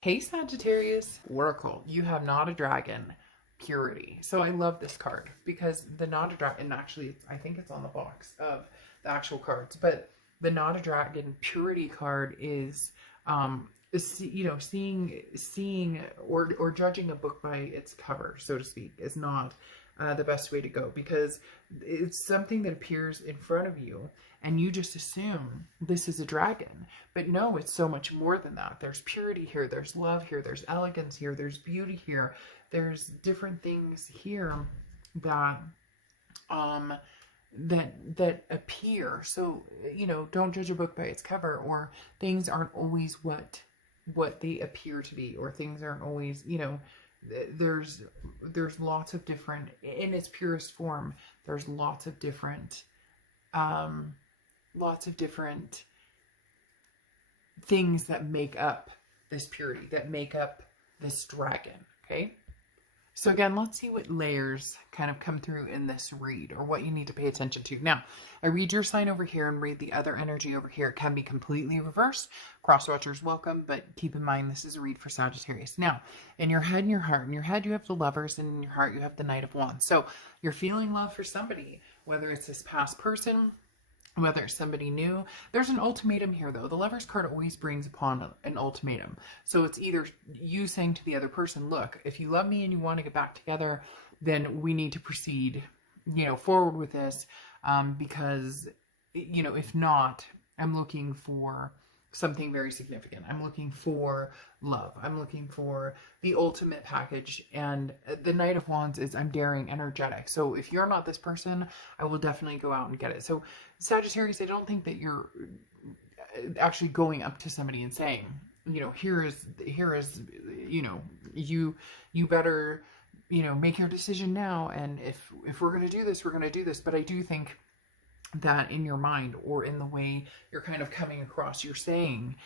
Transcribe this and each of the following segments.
Hey Sagittarius, Oracle, you have not a dragon, purity. So I love this card because the not a dragon, actually, I think it's on the box of the actual cards, but the not a dragon purity card seeing or judging a book by its cover, so to speak, is not the best way to go because it's something that appears in front of you and you just assume this is a dragon. But no, it's so much more than that. There's purity here, there's love here, there's elegance here, there's beauty here, there's different things here that um that appear. So, don't judge a book by its cover, or things aren't always what they appear to be, or things aren't always, there's lots of different, in its purest form, there's um lots of different things that make up this purity, that make up this dragon. Okay, so again, let's see what layers kind of come through in this read, or what you need to pay attention to. Now, I read your sign over here and read the other energy over here. It can be completely reversed. Cross watchers welcome, but keep in mind this is a read for Sagittarius. Now, in your head and your heart, in your head you have the Lovers, and in your heart you have the Knight of Wands. So you're feeling love for somebody, whether it's this past person, whether it's somebody new. There's an ultimatum here, though. The Lover's card always brings upon an ultimatum. So it's either you saying to the other person, look, if you love me and you want to get back together, then we need to proceed, forward with this, because, if not, I'm looking for something very significant. I'm looking for love. I'm looking for the ultimate package. And the Knight of Wands is I'm daring, energetic. So if you're not this person, I will definitely go out and get it. So Sagittarius, I don't think that you're actually going up to somebody and saying, here is, you better, make your decision now. And if we're going to do this, we're going to do this. But I do think that in your mind, or in the way you're kind of coming across, you're saying,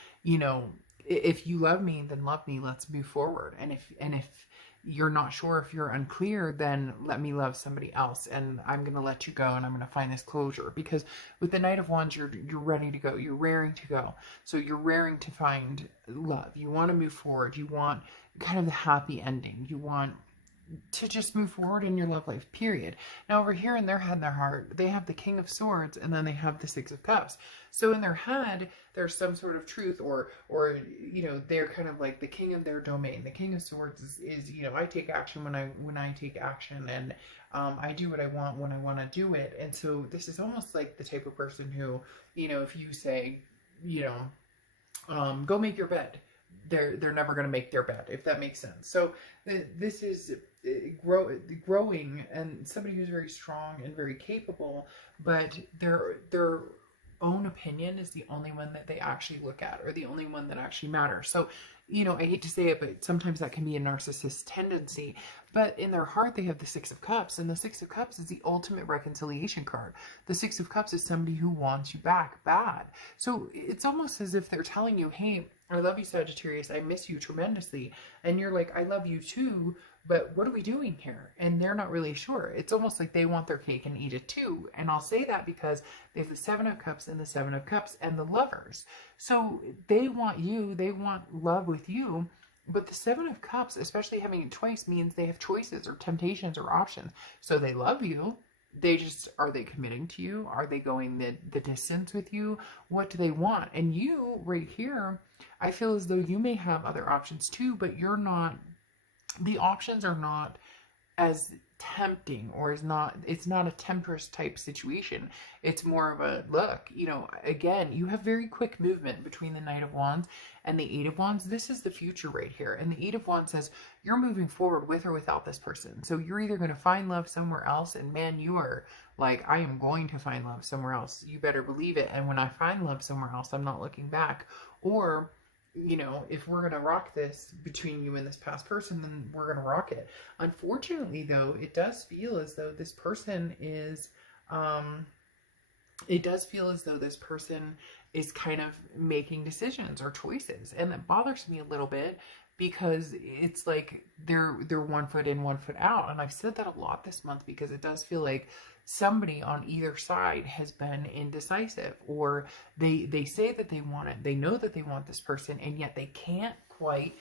if you love me, then love me, let's move forward. And if you're not sure, if you're unclear, then let me love somebody else, and I'm going to let you go, and I'm going to find this closure. Because with the Knight of Wands, you're ready to go, you're raring to go. So you're raring to find love, you want to move forward, you want kind of the happy ending, you want to just move forward in your love life, period. Now over here in their head and their heart, they have the King of Swords, and then they have the Six of Cups. So in their head, there's some sort of truth, or they're kind of like the king of their domain. The King of Swords is I take action when I take action, and I do what I want when I want to do it. And so this is almost like the type of person who, if you say, go make your bed, they're never going to make their bed, if that makes sense. So this is growing, and somebody who's very strong and very capable, but their own opinion is the only one that they actually look at, or the only one that actually matters. So I hate to say it, but sometimes that can be a narcissist tendency. But in their heart, they have the Six of Cups, and the Six of Cups is the ultimate reconciliation card. The Six of Cups is somebody who wants you back bad. So it's almost as if they're telling you, hey, I love you, Sagittarius, I miss you tremendously. And you're like, I love you too, but what are we doing here? And they're not really sure. It's almost like they want their cake and eat it too. And I'll say that because they have the Seven of Cups and the Seven of Cups and the Lovers. So they want you, they want love with you. But the Seven of Cups, especially having it twice, means they have choices or temptations or options. So they love you. Are they committing to you? Are they going the distance with you? What do they want? And you right here, I feel as though you may have other options too, but the options are not as tempting, or it's not a temptress type situation. It's more of a look, again, you have very quick movement between the Knight of Wands and the Eight of Wands. This is the future right here. And the Eight of Wands says you're moving forward with or without this person. So you're either going to find love somewhere else, and man, you are like, I am going to find love somewhere else. You better believe it. And when I find love somewhere else, I'm not looking back. Or if we're going to rock this between you and this past person, then we're going to rock it. Unfortunately, though, it does feel as though this person is, kind of making decisions or choices. And that bothers me a little bit, because it's like they're 1 foot in, 1 foot out. And I've said that a lot this month, because it does feel like somebody on either side has been indecisive, or they say that they want it, they know that they want this person, and yet they can't quite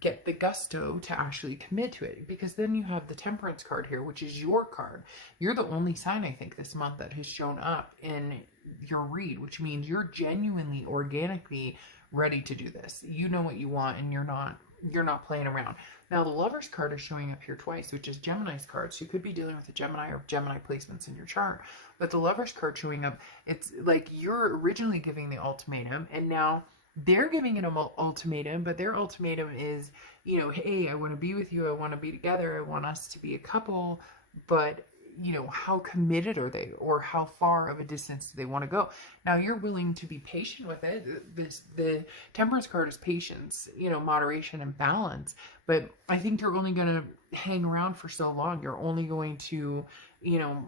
get the gusto to actually commit to it. Because then you have the Temperance card here, which is your card. You're the only sign, I think, this month that has shown up in your read, which means you're genuinely, organically ready to do this. You know what you want, and you're not playing around. Now, the Lover's card is showing up here twice, which is Gemini's card. So you could be dealing with a Gemini or Gemini placements in your chart. But the Lover's card showing up, it's like you're originally giving the ultimatum, and now they're giving an ultimatum, but their ultimatum is, you know, hey, I want to be with you. I want to be together. I want us to be a couple. But, you know, how committed are they, or how far of a distance do they want to go? Now, you're willing to be patient with it. The Temperance card is patience, you know, moderation and balance. But I think you're only going to hang around for so long. You're only going to, you know,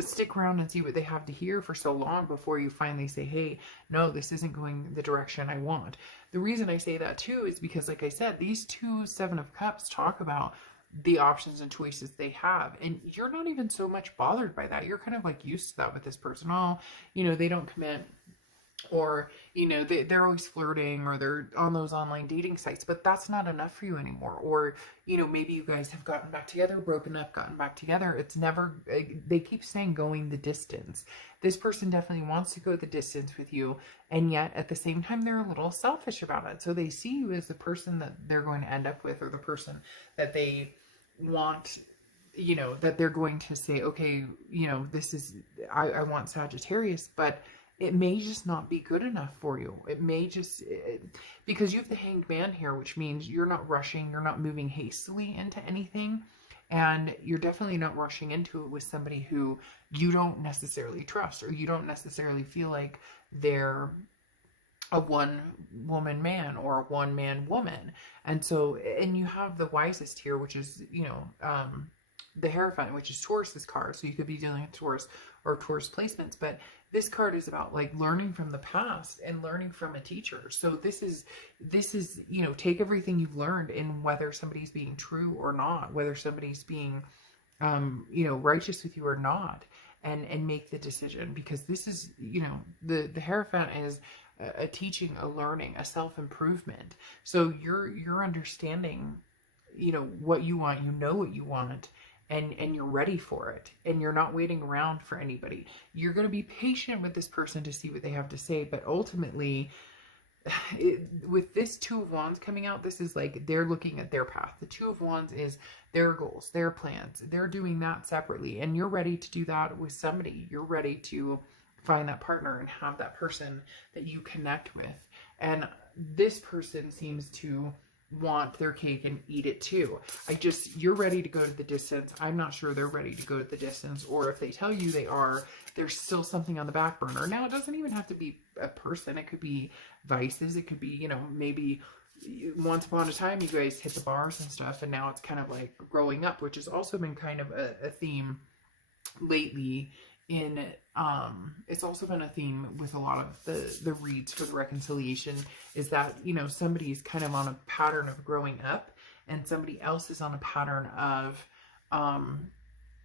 stick around and see what they have to hear for so long before you finally say, hey, no, this isn't going the direction I want. The reason I say that too is because, like I said, these two Seven of Cups talk about the options and choices they have, and you're not even so much bothered by that. You're kind of like used to that with this person. Oh, you know, they don't commit, or, you know, they're always flirting, or they're on those online dating sites, but that's not enough for you anymore. Or, you know, maybe you guys have gotten back together, broken up, gotten back together. It's never, they keep saying going the distance. This person definitely wants to go the distance with you, and yet at the same time, they're a little selfish about it. So they see you as the person that they're going to end up with, or the person that they want, you know, that they're going to say, okay, you know, this is, I want Sagittarius, but it may just not be good enough for you. It may just, because you have the Hanged Man here, which means you're not rushing, you're not moving hastily into anything, and you're definitely not rushing into it with somebody who you don't necessarily trust, or you don't necessarily feel like they're a one-woman man or a one-man woman. And so, and you have the Wisest here, which is, you know, the Hierophant, which is Taurus's card. So you could be dealing with Taurus or Taurus placements, but this card is about like learning from the past and learning from a teacher. So this is, you know, take everything you've learned, in whether somebody's being true or not, whether somebody's being, you know, righteous with you or not, and make the decision. Because this is, you know, the Hierophant is a teaching, a learning, a self-improvement. So you're understanding, you know, what you want, you know what you want, and you're ready for it, and you're not waiting around for anybody. You're going to be patient with this person to see what they have to say, but ultimately, with this Two of Wands coming out, this is like they're looking at their path. The Two of Wands is their goals, their plans. They're doing that separately, and you're ready to do that with somebody. You're ready to find that partner and have that person that you connect with. And this person seems to want their cake and eat it too. You're ready to go to the distance. I'm not sure they're ready to go to the distance, or if they tell you they are, there's still something on the back burner. Now, it doesn't even have to be a person. It could be vices. It could be, you know, maybe once upon a time you guys hit the bars and stuff, and now it's kind of like growing up, which has also been kind of a theme lately in, it's also been a theme with a lot of the reads for the reconciliation, is that, you know, somebody's kind of on a pattern of growing up, and somebody else is on a pattern of,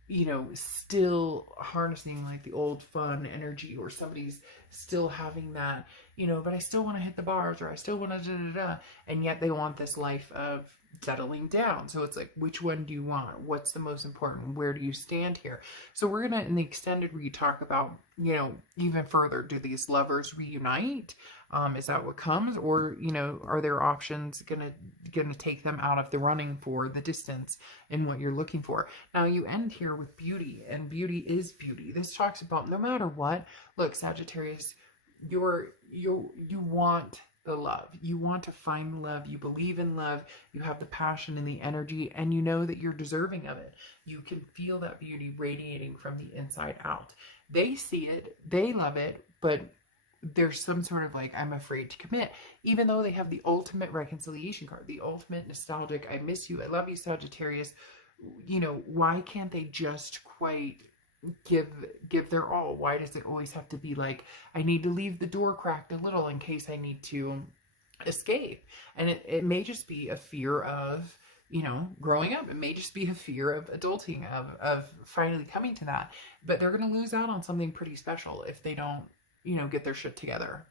you know, still harnessing like the old fun energy, or somebody's still having that, you know, but I still want to hit the bars, or I still want to and yet they want this life of settling down. So it's like, which one do you want? What's the most important? Where do you stand here? So we're gonna, in the extended read, talk about, you know, even further, do these lovers reunite? Is that what comes? Or, you know, are there options gonna take them out of the running for the distance and what you're looking for? Now you end here with beauty, and beauty is beauty. This talks about no matter what, look, Sagittarius, you want the love. You want to find love. You believe in love. You have the passion and the energy, and you know that you're deserving of it. You can feel that beauty radiating from the inside out. They see it, they love it, but there's some sort of like, I'm afraid to commit, even though they have the ultimate reconciliation card, the ultimate nostalgic, I miss you, I love you, Sagittarius. You know, why can't they just quite give their all? Why does it always have to be like, I need to leave the door cracked a little in case I need to escape? And it may just be a fear of, you know, growing up. It may just be a fear of adulting, of finally coming to that. But they're going to lose out on something pretty special if they don't, you know, get their shit together.